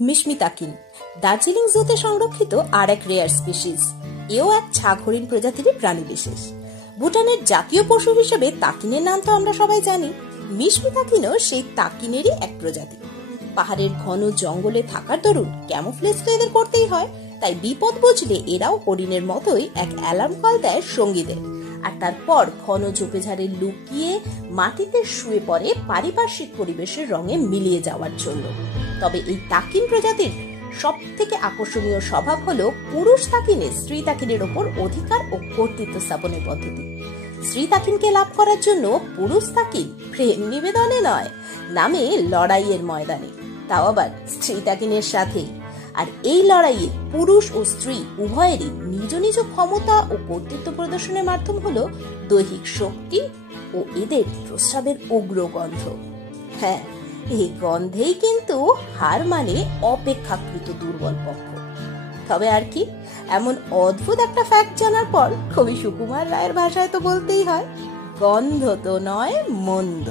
মিশমি তাকিন দার্জিলিং জুতে সংরক্ষিত আর এক rare species. এও এক ছাগ হরিণ প্রজাতির প্রাণী বিশেষ। ভুটানের জাতীয় পশু হিসেবে তাকিনের নাম তো আমরা সবাই জানি। মিশমি তাকিনও সেই তাকিনেরই এক প্রজাতি। পাহাড়ের ঘন জঙ্গলে থাকার দরুন ক্যামোফ্লেজ তো এদের করতেই হয়, তাই বিপদ বুঝলে এরাও হরিণের মতোই এক অ্যালার্ম কল দেয় সঙ্গীদের, আর তারপর ঘন ঝোপেঝাড়ে লুকিয়ে মাটিতে শুয়ে পড়ে পারিপার্শ্বিক পরিবেশের রঙে মিলিয়ে যাওয়ার জন্য। তবে এই তাকিন প্রজাতির সব থেকে আকর্ষণীয় স্বভাব হলো পুরুষ তাকিনের স্ত্রী তাকিনের ওপর অধিকার ও কর্তৃত্ব স্থাপনের পদ্ধতি। স্ত্রী তাকিনকে লাভ করার জন্য পুরুষ তাকিন প্রেম নিবেদনে নয়, নামে লড়াইয়ের ময়দানে, তাও আবার স্ত্রী তাকিনের সাথেই। আর এই লড়াইয়ে পুরুষ ও স্ত্রী উভয়েরই নিজ নিজ ক্ষমতা ও কর্তৃত্ব প্রদর্শনের মাধ্যম হলো দৈহিক শক্তি ও এদের প্রস্রাবের উগ্র গন্ধ। হ্যাঁ, এই গন্ধেই কিন্তু হার মানে অপেক্ষাকৃত দুর্বল পক্ষ। তবে আর কি, এমন অদ্ভুত একটা ফ্যাক্ট জানার পর কবি সুকুমার রায়ের ভাষায় তো বলতেই হয়, গন্ধ তো নয় মন্দ।